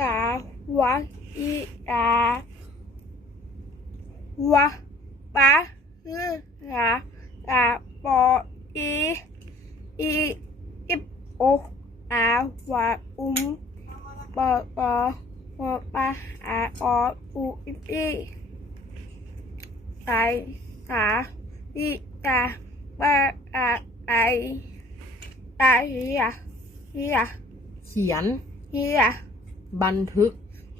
ตาวะอีตาวะปะฮือหาตาปออีอีอิบโออาวะอุมปอปอปอปะอาอออูอิบอีไตหาอีตาปะอาไอตาเฮียเฮียเขียนเฮีย บันทึก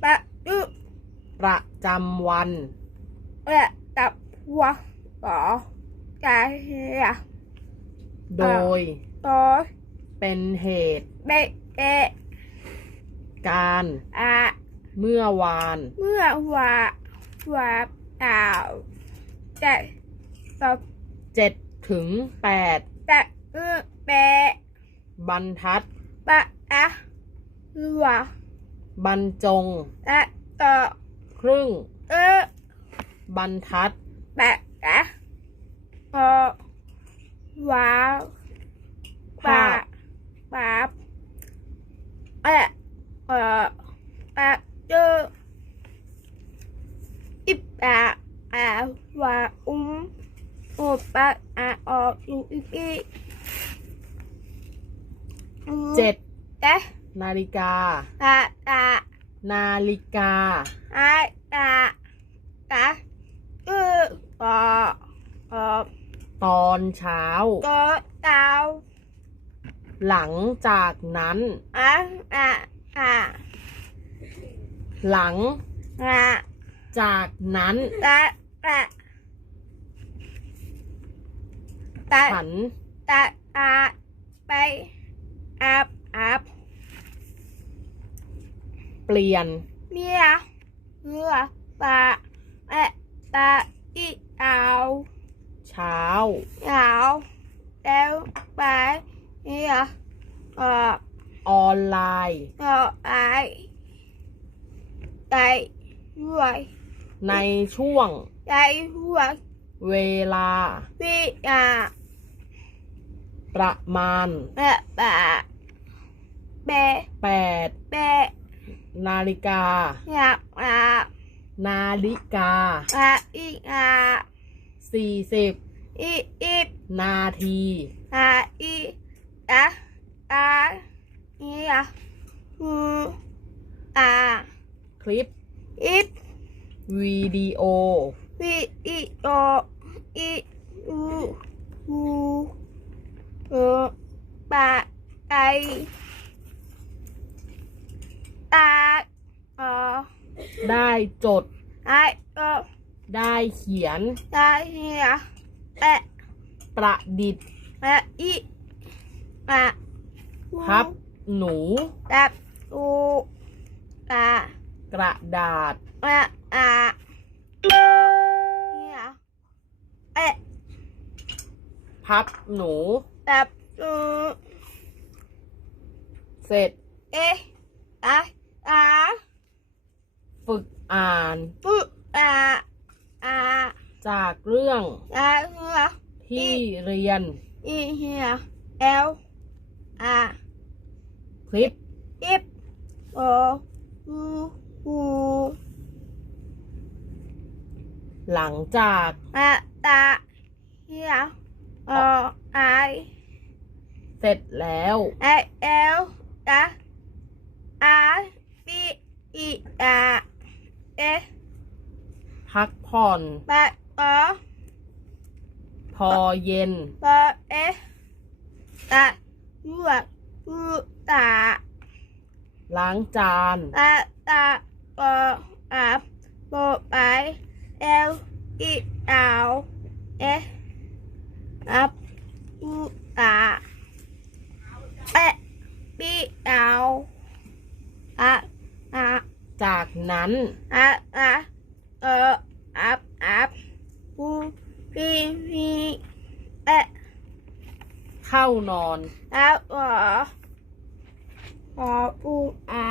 ปะอึประจำวัน เอะตับวะต่อกาเฮียโดย ต่อเป็นเหตุ เบะเอะการ อะเมื่อวาน เมื่อวาวาดาวจะตบเจ็ดถึงแปดจะอึเบะบรรทัด ปะอะวะ บรรจงและต่อครึ่ง เออบรรทัดแบะอะพอวาวปะภาพปาบเอะเออปะเจออิบอะอาวาอุ้มโอปะอาอออูอีอีอืมเจ็ดเอ๊ะ นาฬิกาตาตานาฬิกาไอตาตาเออปอเออตอนเช้าตัวเตาหลังจากนั้น อะอะอะหลังอะจากนั้นตาตาตาฉันตาอาไปอาบอาบ เปลี่ยนเมียเหือปลาเอะตาอีเอาเช้าเหงาแล้วไปเฮียเออออนไลน์เออไอใจด้วยในช่วงใจด้วยเวลาวิยาประมาณแม่ปะเบะแปดเบะ นาฬิกาอยากอานาฬิกาอาอีอาสี่สิบอีอีนาทีอาอีอะอาเฮียฮูอาคลิปอีวิดีโอวิอีโออีอูฮูเออปะไอ ตาเออได้จด ไอเออได้เขียน ตาเฮียแอะประดิษฐ์แอะอีอะพับ หนูตับอูตากระดาษอะอะเฮียเอะพับ หนูตับอูเสร็จ เอะอะ อะฝึกอ่าน ปุอะอะจากเรื่องอะเฮียที่เรียน อีเฮียเอลอะคลิปอิบโออูอูหลังจากอะตาเฮียเออไอเสร็จแล้วเอเอลตาอาบี อีอาเอพักผ่อน ปะออพอเย็น ปะเอตาหัวอูตาล้างจานตาตาปออาโปไปเอลอีเอาเออับอูตาเอบีเอาอะอะจาก นั้นอะอะเอออับอับปูพี่พี่เอเข้านอน อับอ๋ออ๋อปูอะ